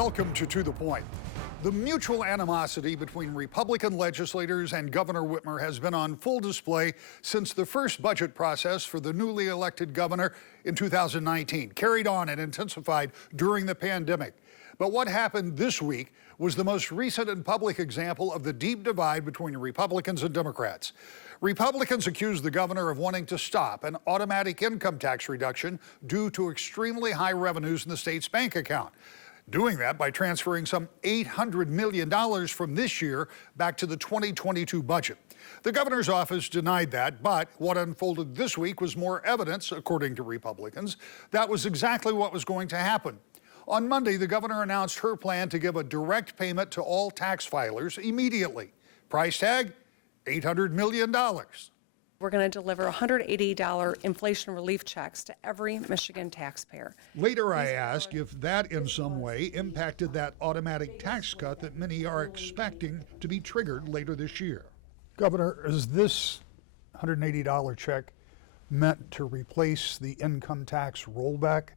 Welcome to the Point. The mutual animosity between Republican legislators and Governor Whitmer has been on full display since the first budget process for the newly elected governor in 2019, carried on and intensified during the pandemic. But what happened this week was the most recent and public example of the deep divide between Republicans and Democrats. Republicans accused the governor of wanting to stop an automatic income tax reduction due to extremely high revenues in the state's bank account, doing that by transferring some $800 million from this year back to the 2022 budget. The governor's office denied that, but what unfolded this week was more evidence, according to Republicans, that was exactly what was going to happen. On Monday, the governor announced her plan to give a direct payment to all tax filers immediately. Price tag, $800 million. We're going to deliver $180 inflation relief checks to every Michigan taxpayer. Later, I asked if that in some way impacted that automatic tax cut that many are expecting to be triggered later this year. Governor, is this $180 check meant to replace the income tax rollback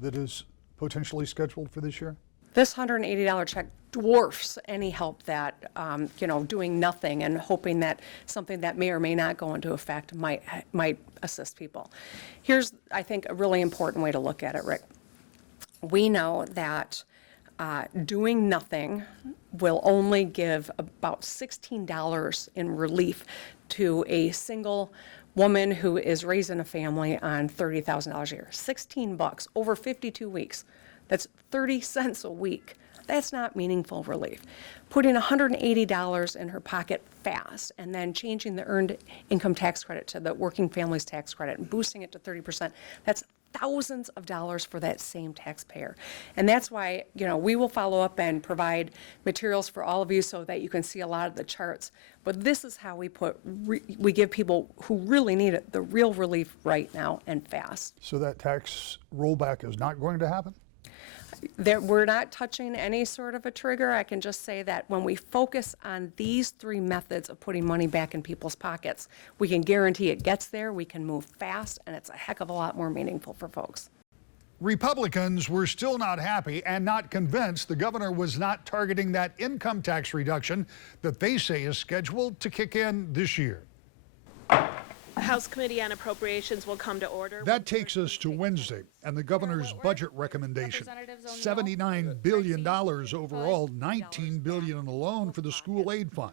that is potentially scheduled for this year? This $180 check dwarfs any help that, doing nothing and hoping that something that may or may not go into effect might assist people. Here's, I think, a really important way to look at it, Rick. We know that doing nothing will only give about $16 in relief to a single woman who is raising a family on $30,000 a year. 16 bucks over 52 weeks. That's 30 cents a week. That's not meaningful relief. Putting $180 in her pocket fast and then changing the earned income tax credit to the working families tax credit and boosting it to 30%, that's thousands of dollars for that same taxpayer. And that's why, we will follow up and provide materials for all of you so that you can see a lot of the charts. But this is how we give people who really need it the real relief right now and fast. So that tax rollback is not going to happen? We're not touching any sort of a trigger. I can just say that when we focus on these three methods of putting money back in people's pockets, we can guarantee it gets there, we can move fast, and it's a heck of a lot more meaningful for folks. Republicans were still not happy and not convinced the governor was not targeting that income tax reduction that they say is scheduled to kick in this year. House Committee on Appropriations will come to order. That takes us to Wednesday and the governor's budget recommendation. $79 billion overall, $19 billion in a loan for the school aid fund.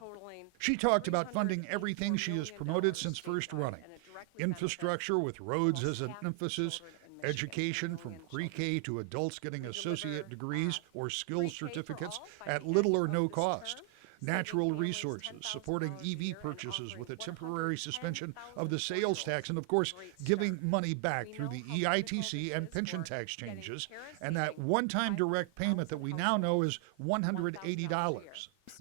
She talked about funding everything she has promoted since first running. Infrastructure with roads as an emphasis, education from pre-K to adults getting associate degrees or skills certificates at little or no cost. Natural resources, supporting EV purchases with a temporary suspension of the sales tax, and of course, giving money back through the EITC and pension tax changes, and that one-time direct payment that we now know is $180.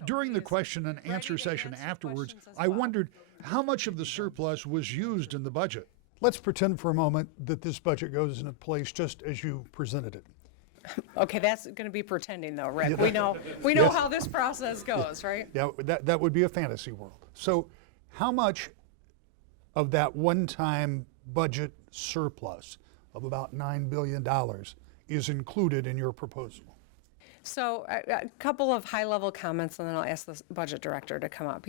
During the question and answer session afterwards, I wondered how much of the surplus was used in the budget. Let's pretend for a moment that this budget goes into place just as you presented it. Okay, that's going to be pretending though, Rick. We know yes. How this process goes, right? Yeah, that would be a fantasy world. So how much of that one-time budget surplus of about $9 billion is included in your proposal? So a couple of high-level comments, and then I'll ask the budget director to come up.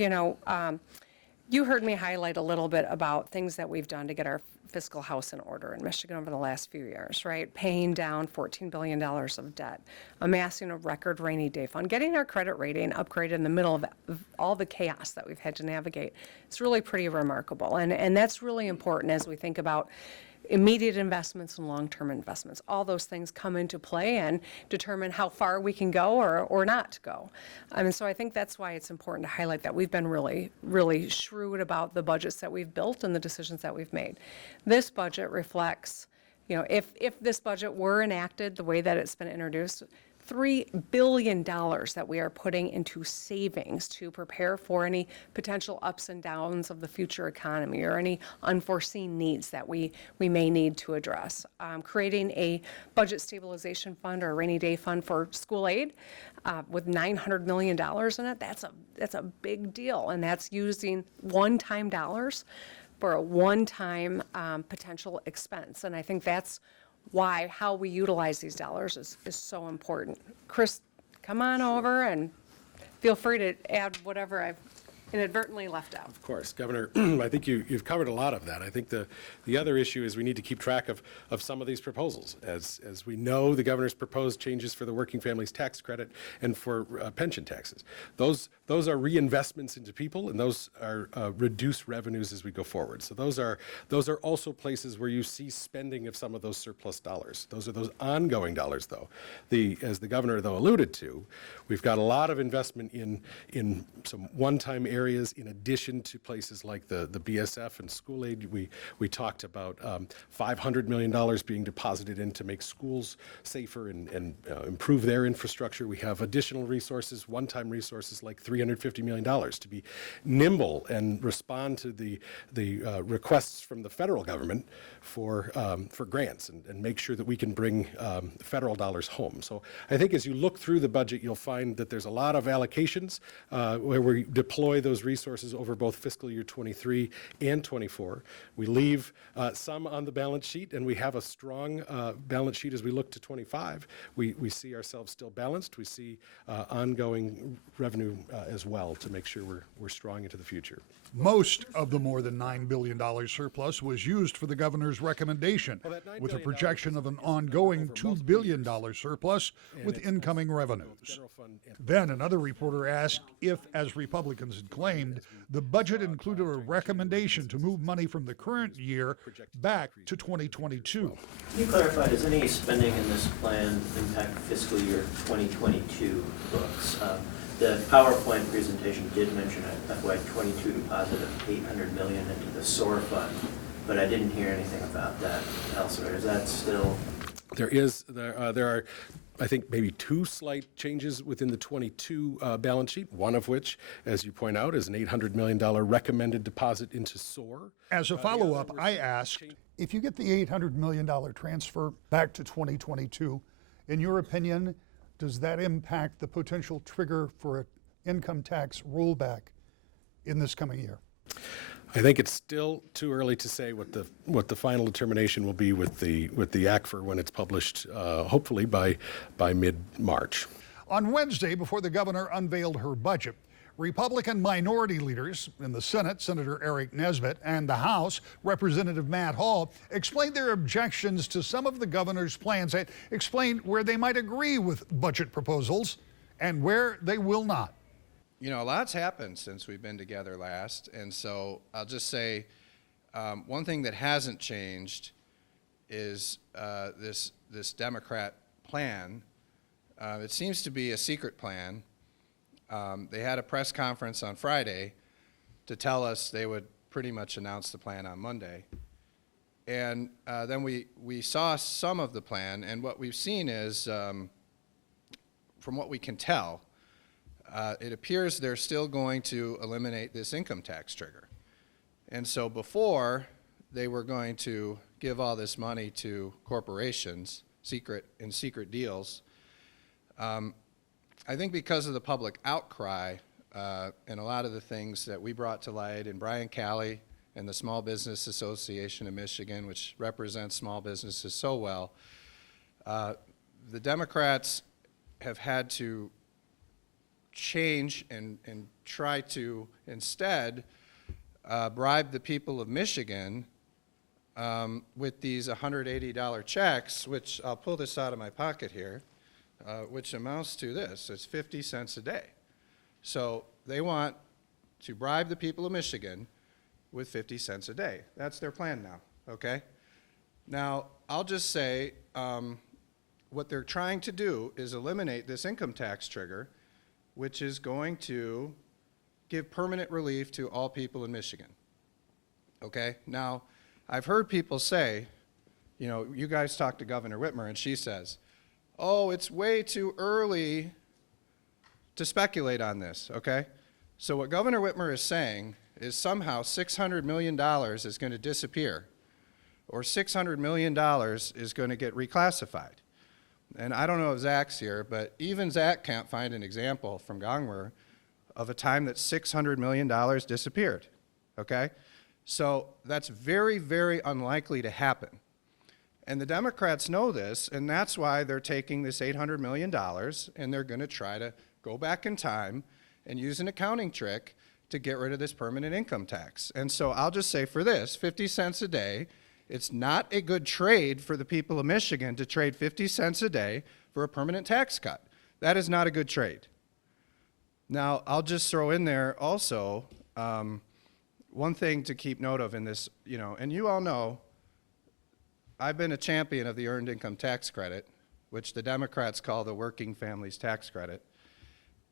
You heard me highlight a little bit about things that we've done to get our fiscal house in order in Michigan over the last few years, right? Paying down $14 billion of debt, amassing a record rainy day fund, getting our credit rating upgraded in the middle of all the chaos that we've had to navigate. It's really pretty remarkable. And that's really important as we think about immediate investments and long-term investments. All those things come into play and determine how far we can go or not go. And so I think that's why it's important to highlight that we've been really, really shrewd about the budgets that we've built and the decisions that we've made. This budget reflects, if this budget were enacted the way that it's been introduced, $3 billion that we are putting into savings to prepare for any potential ups and downs of the future economy or any unforeseen needs that we may need to address. Creating a budget stabilization fund or a rainy day fund for school aid with $900 million in it, that's a big deal, and that's using one-time dollars for a one-time potential expense. And I think that's how we utilize these dollars is so important. Chris come on over and feel free to add whatever I've inadvertently left out. Of course, Governor, I think you've covered a lot of that. I think the other issue is we need to keep track of some of these proposals. As we know, the governor's proposed changes for the working families tax credit and for pension taxes. Those are reinvestments into people, and those are reduced revenues as we go forward. So those are also places where you see spending of some of those surplus dollars. Those are those ongoing dollars, though. As the governor, though, alluded to, we've got a lot of investment in some one-time areas in addition to places like the BSF and school aid. We talked about $500 million being deposited in to make schools safer and improve their infrastructure. We have additional resources, one-time resources like $350 million to be nimble and respond to the requests from the federal government for grants and make sure that we can bring federal dollars home. So I think as you look through the budget, you'll find that there's a lot of allocations where we deploy those resources over both fiscal year 23 and 24. We leave some on the balance sheet, and we have a strong balance sheet as we look to 25. We see ourselves still balanced. We see ongoing revenue as well to make sure we're strong into the future. Most of the more than $9 billion surplus was used for the governor's recommendation, Well, that $9 with a billion projection is of an split ongoing over $2 multiple billion years. surplus with it's incoming both revenues. general fund and Then another reporter asked if, as Republicans had claimed, the budget included a recommendation to move money from the current year back to 2022. Can you clarify, does any spending in this plan impact fiscal year 2022 books? The PowerPoint presentation did mention a FY22 deposit of $800 million into the SOAR fund, but I didn't hear anything about that elsewhere. Is that still? There are, I think, maybe two slight changes within the 22 balance sheet, one of which, as you point out, is an $800 million recommended deposit into SOAR. As a follow-up, I asked, if you get the $800 million transfer back to 2022, in your opinion, does that impact the potential trigger for an income tax rollback in this coming year? I think it's still too early to say what the final determination will be with the ACFR when it's published, hopefully by mid-March. On Wednesday, before the governor unveiled her budget, Republican minority leaders in the Senate, Senator Eric Nesbitt, and the House, Representative Matt Hall, explained their objections to some of the governor's plans and explained where they might agree with budget proposals and where they will not. You know, a lot's happened since we've been together last, and so I'll just say one thing that hasn't changed is this Democrat plan. It seems to be a secret plan. They had a press conference on Friday to tell us they would pretty much announce the plan on Monday. And then we saw some of the plan, and what we've seen is, from what we can tell, it appears they're still going to eliminate this income tax trigger. And so before, they were going to give all this money to corporations, secret deals. I think because of the public outcry and a lot of the things that we brought to light, and Brian Calley and the Small Business Association of Michigan, which represents small businesses so well, the Democrats have had to change and try to instead bribe the people of Michigan with these $180 checks, which I'll pull this out of my pocket here, which amounts to this. It's 50 cents a day. So they want to bribe the people of Michigan with 50 cents a day. That's their plan now, okay? Now, I'll just say what they're trying to do is eliminate this income tax trigger, which is going to give permanent relief to all people in Michigan, okay? Now, I've heard people say, you know, you guys talk to Governor Whitmer, and she says, oh, it's way too early to speculate on this, okay? So what Governor Whitmer is saying is somehow $600 million is going to disappear, or $600 million is going to get reclassified. And I don't know if Zach's here, but even Zach can't find an example from Gongwer of a time that $600 million disappeared, okay? So that's very, very unlikely to happen. And the Democrats know this, and that's why they're taking this $800 million and they're going to try to go back in time and use an accounting trick to get rid of this permanent income tax. And so I'll just say for this, 50 cents a day, it's not a good trade for the people of Michigan to trade 50 cents a day for a permanent tax cut. That is not a good trade. Now, I'll just throw in there also, one thing to keep note of in this, and you all know, I've been a champion of the Earned Income Tax Credit, which the Democrats call the Working Families Tax Credit.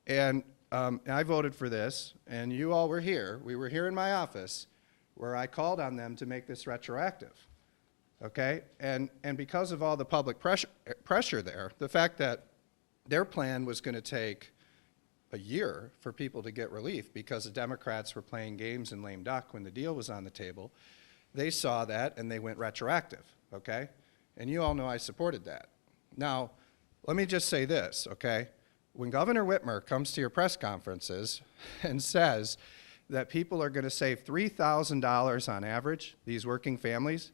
And I voted for this, and you all were here. We were here in my office where I called on them to make this retroactive, okay? And because of all the public pressure there, the fact that their plan was going to take a year for people to get relief because the Democrats were playing games in lame duck when the deal was on the table, they saw that and they went retroactive, okay? And you all know I supported that. Now, let me just say this, okay? When Governor Whitmer comes to your press conferences and says that people are going to save $3,000 on average, these working families,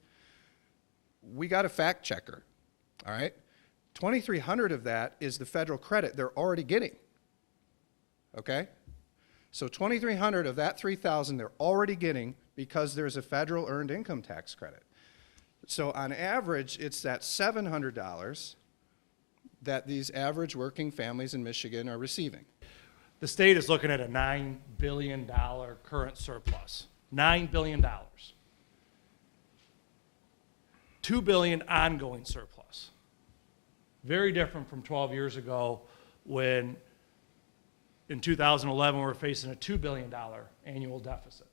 we got a fact checker, all right? $2,300 of that is the federal credit they're already getting, okay? So $2,300 of that $3,000 they're already getting because there's a federal earned income tax credit. So on average, it's that $700 that these average working families in Michigan are receiving. The state is looking at a $9 billion current surplus. $9 billion. $2 billion ongoing surplus. Very different from 12 years ago when in 2011 we were facing a $2 billion annual deficit.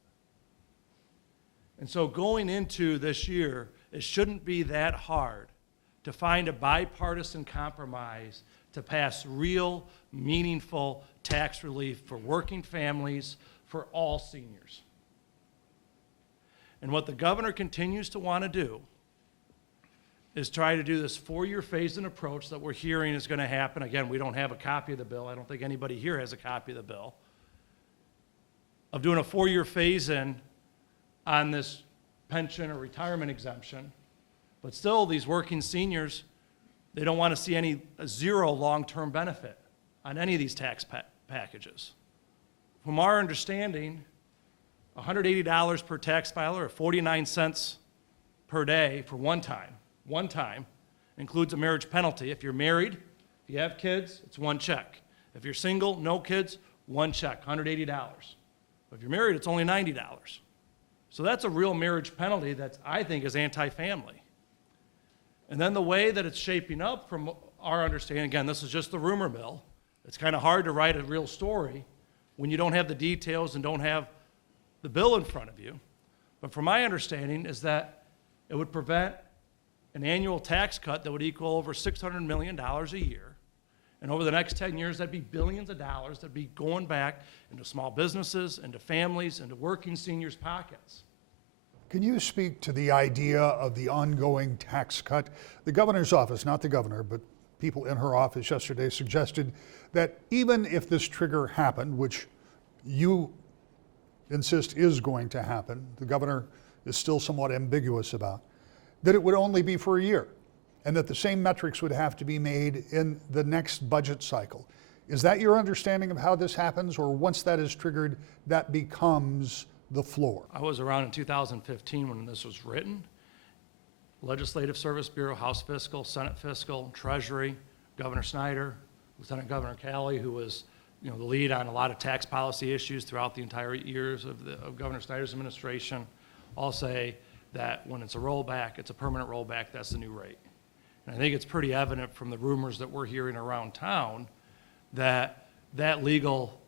And so going into this year, it shouldn't be that hard to find a bipartisan compromise to pass real, meaningful tax relief for working families, for all seniors. And what the governor continues to want to do is try to do this four-year phased-in approach that we're hearing is going to happen. Again, we don't have a copy of the bill. I don't think anybody here has a copy of the bill. Of doing a four-year phase-in on this pension or retirement exemption. But still, these working seniors, they don't want to see any zero long-term benefit on any of these tax packages. From our understanding, $180 per tax filer or 49 cents per day for one time, includes a marriage penalty. If you're married, if you have kids, it's one check. If you're single, no kids, one check, $180. But if you're married, it's only $90. So that's a real marriage penalty that I think is anti-family. And then the way that it's shaping up from our understanding, again, this is just the rumor mill. It's kind of hard to write a real story when you don't have the details and don't have the bill in front of you. But from my understanding is that it would prevent an annual tax cut that would equal over $600 million a year. And over the next 10 years, that'd be billions of dollars that'd be going back into small businesses, into families, into working seniors' pockets. Can you speak to the idea of the ongoing tax cut? The governor's office, not the governor, but people in her office yesterday suggested that even if this trigger happened, which you insist is going to happen, the governor is still somewhat ambiguous about, that it would only be for a year and that the same metrics would have to be made in the next budget cycle. Is that your understanding of how this happens, or once that is triggered, that becomes the floor? I was around in 2015 when this was written. Legislative Service Bureau, House Fiscal, Senate Fiscal, Treasury, Governor Snyder, Lieutenant Governor Calley, who was the lead on a lot of tax policy issues throughout the entire years of Governor Snyder's administration, all say that when it's a rollback, it's a permanent rollback, that's the new rate. And I think it's pretty evident from the rumors that we're hearing around town that that legal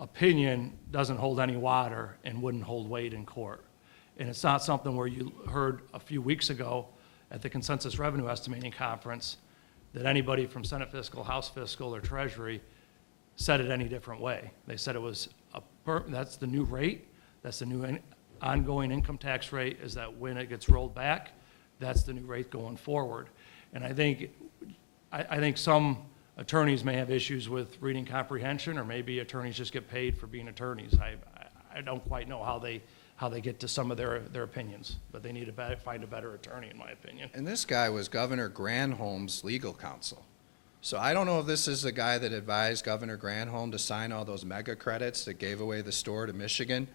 opinion doesn't hold any water and wouldn't hold weight in court. And it's not something where you heard a few weeks ago at the Consensus Revenue Estimating Conference that anybody from Senate Fiscal, House Fiscal, or Treasury said it any different way. They said it was that's the new rate, that's the new ongoing income tax rate, is that when it gets rolled back, that's the new rate going forward. And I think some attorneys may have issues with reading comprehension, or maybe attorneys just get paid for being attorneys. I I don't quite know how they get to some of their opinions, but they need to find a better attorney, in my opinion. And this guy was Governor Granholm's legal counsel. So I don't know if this is the guy that advised Governor Granholm to sign all those mega credits that gave away the store to Michigan.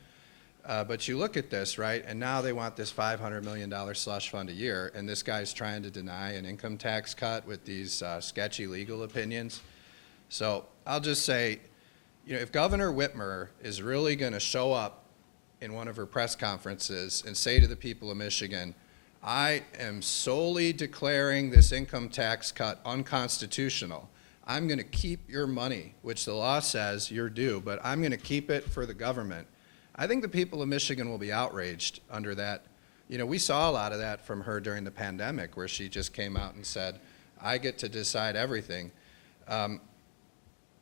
But you look at this, right, and now they want this $500 million slush fund a year, and this guy's trying to deny an income tax cut with these sketchy legal opinions. So I'll just say, if Governor Whitmer is really going to show up in one of her press conferences and say to the people of Michigan, I am solely declaring this income tax cut unconstitutional. I'm going to keep your money, which the law says you're due, but I'm going to keep it for the government. I think the people of Michigan will be outraged under that. We saw a lot of that from her during the pandemic, where she just came out and said, I get to decide everything.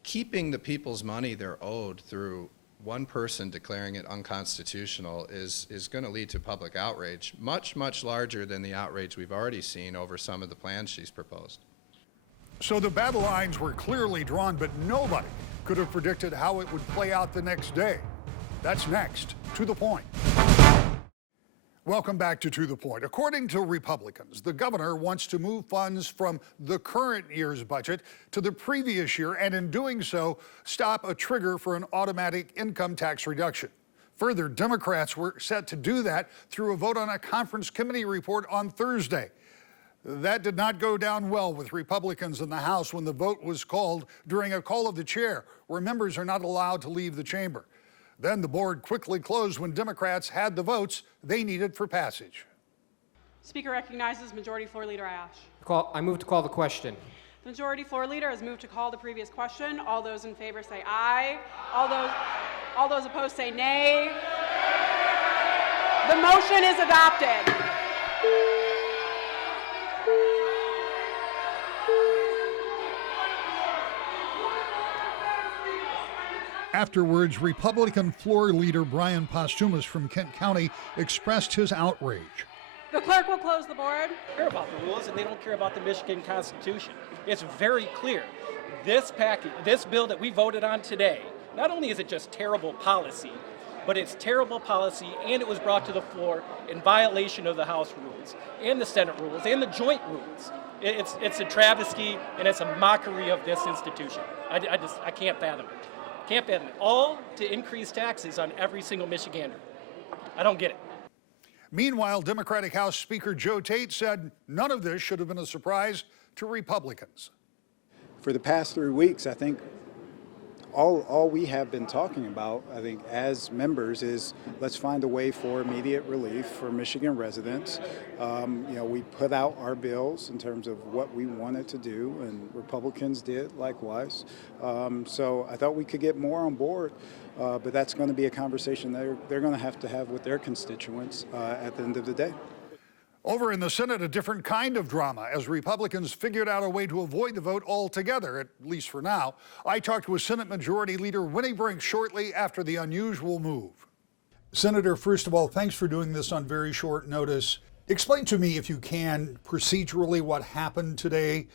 Keeping the people's money they're owed through one person declaring it unconstitutional is going to lead to public outrage, much, much larger than the outrage we've already seen over some of the plans she's proposed. So the battle lines were clearly drawn, but nobody could have predicted how it would play out the next day. That's next. To the Point. Welcome back to the Point. According to Republicans, the governor wants to move funds from the current year's budget to the previous year, and in doing so, stop a trigger for an automatic income tax reduction. Further, Democrats were set to do that through a vote on a conference committee report on Thursday. That did not go down well with Republicans in the House when the vote was called during a call of the chair, where members are not allowed to leave the chamber. Then the board quickly closed when Democrats had the votes they needed for passage. Speaker recognizes Majority Floor Leader Ash. I move to call the question. The Majority Floor Leader has moved to call the previous question. All those in favor say aye. All those opposed say nay. The motion is adopted. Afterwards, Republican floor leader Brian Posthumus from Kent County expressed his outrage. The clerk will close the board. They care about the rules and they don't care about the Michigan Constitution. It's very clear. This package, this bill that we voted on today, not only is it just terrible policy, but it's terrible policy, and it was brought to the floor in violation of the House rules and the Senate rules and the joint rules. It's a travesty and it's a mockery of this institution. I can't fathom it. Can't fathom it. All to increase taxes on every single Michigander. I don't get it. Meanwhile, Democratic House Speaker Joe Tate said none of this should have been a surprise to Republicans. For the past 3 weeks, I think all we have been talking about, I think, as members is let's find a way for immediate relief for Michigan residents. We put out our bills in terms of what we wanted to do, and Republicans did likewise. So I thought we could get more on board, but that's going to be a conversation they're going to have with their constituents at the end of the day. Over in the Senate, a different kind of drama as Republicans figured out a way to avoid the vote altogether, at least for now. I talked with Senate Majority Leader Winnie Brink shortly after the unusual move. Senator, first of all, thanks for doing this on very short notice. Explain to me, if you can, procedurally what happened today,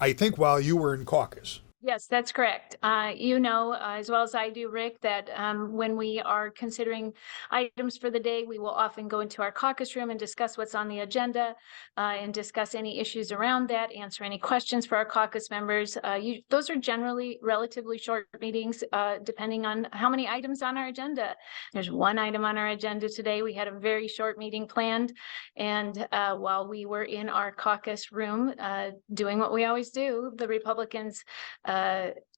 I think while you were in caucus. Yes, that's correct. You know, as well as I do, Rick, that when we are considering items for the day, we will often go into our caucus room and discuss what's on the agenda and discuss any issues around that, answer any questions for our caucus members. Those are generally relatively short meetings, depending on how many items on our agenda. There's one item on our agenda today. We had a very short meeting planned. And while we were in our caucus room doing what we always do, the Republicans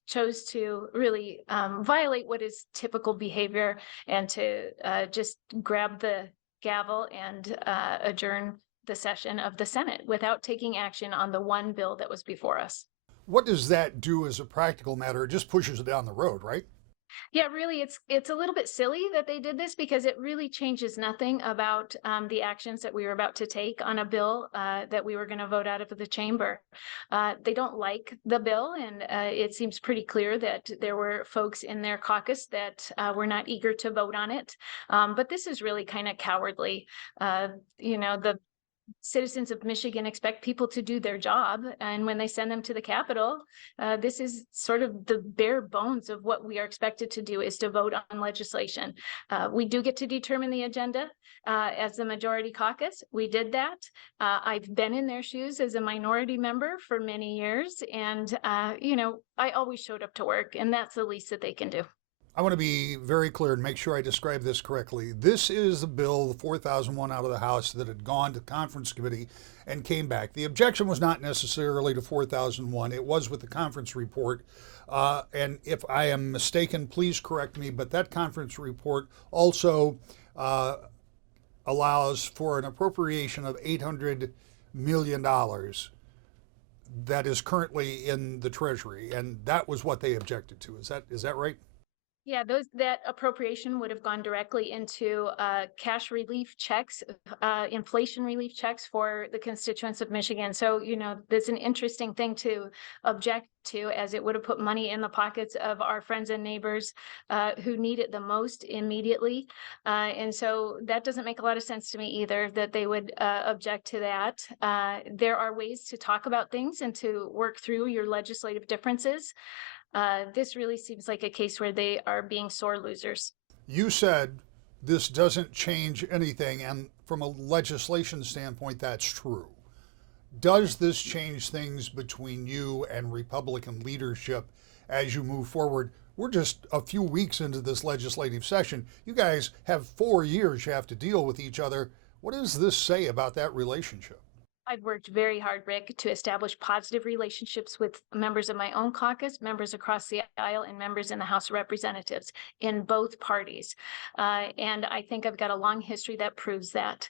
chose to really violate what is typical behavior and to just grab the gavel and adjourn the session of the Senate without taking action on the one bill that was before us. What does that do as a practical matter? It just pushes it down the road, right? Yeah, really, it's a little bit silly that they did this because it really changes nothing about the actions that we were about to take on a bill that we were going to vote out of the chamber. They don't like the bill, and it seems pretty clear that there were folks in their caucus that were not eager to vote on it. But this is really kind of cowardly. citizens of Michigan expect people to do their job. And when they send them to the Capitol, this is sort of the bare bones of what we are expected to do, is to vote on legislation. We do get to determine the agenda as the majority caucus. We did that. I've been in their shoes as a minority member for many years. And, I always showed up to work, and that's the least that they can do. I want to be very clear and make sure I describe this correctly. This is the bill, the 4001 out of the House, that had gone to conference committee and came back. The objection was not necessarily to 4001. It was with the conference report. And if I am mistaken, please correct me, but that conference report also allows for an appropriation of $800 million that is currently in the Treasury. And that was what they objected to. Is that right? Yeah, that appropriation would have gone directly into cash relief checks, inflation relief checks for the constituents of Michigan. So, there's an interesting thing to object to, as it would have put money in the pockets of our friends and neighbors who need it the most immediately. And so that doesn't make a lot of sense to me either, that they would object to that. There are ways to talk about things and to work through your legislative differences. This really seems like a case where they are being sore losers. You said this doesn't change anything, and from a legislation standpoint, that's true. Does this change things between you and Republican leadership as you move forward? We're just a few weeks into this legislative session. You guys have 4 years you have to deal with each other. What does this say about that relationship? I've worked very hard, Rick, to establish positive relationships with members of my own caucus, members across the aisle, and members in the House of Representatives in both parties. And I think I've got a long history that proves that.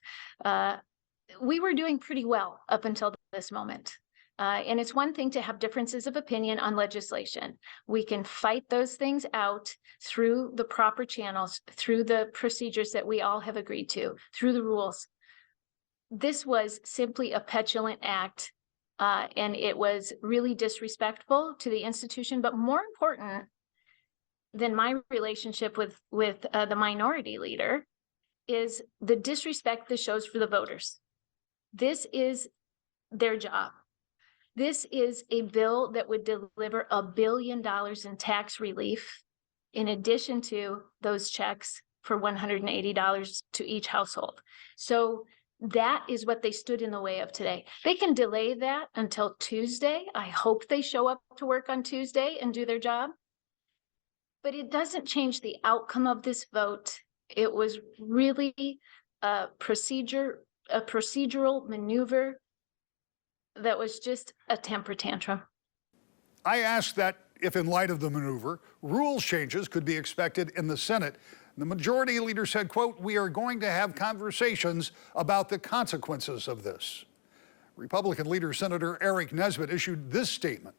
We were doing pretty well up until this moment. And it's one thing to have differences of opinion on legislation. We can fight those things out through the proper channels, through the procedures that we all have agreed to, through the rules. This was simply a petulant act, and it was really disrespectful to the institution. But more important than my relationship with the minority leader is the disrespect this shows for the voters. This is their job. This is a bill that would deliver $1 billion in tax relief, in addition to those checks for $180 to each household. So that is what they stood in the way of today. They can delay that until Tuesday. I hope they show up to work on Tuesday and do their job. But it doesn't change the outcome of this vote. It was really a procedural maneuver that was just a temper tantrum. I asked that if, in light of the maneuver, rules changes could be expected in the Senate. The majority leader said, quote, "We are going to have conversations about the consequences of this." Republican leader Senator Eric Nesbitt issued this statement.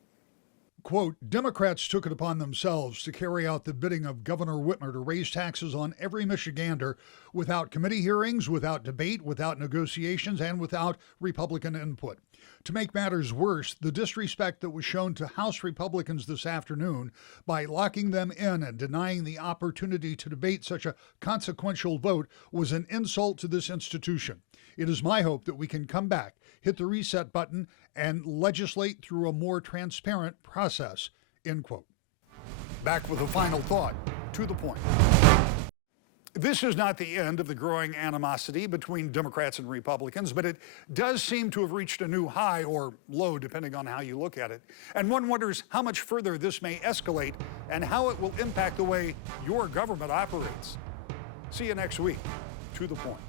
Quote, "Democrats took it upon themselves to carry out the bidding of Governor Whitmer to raise taxes on every Michigander without committee hearings, without debate, without negotiations, and without Republican input. To make matters worse, the disrespect that was shown to House Republicans this afternoon by locking them in and denying the opportunity to debate such a consequential vote was an insult to this institution. It is my hope that we can come back, hit the reset button, and legislate through a more transparent process," end quote. Back with a final thought, to the point. This is not the end of the growing animosity between Democrats and Republicans, but it does seem to have reached a new high or low, depending on how you look at it. And one wonders how much further this may escalate and how it will impact the way your government operates. See you next week. To the point.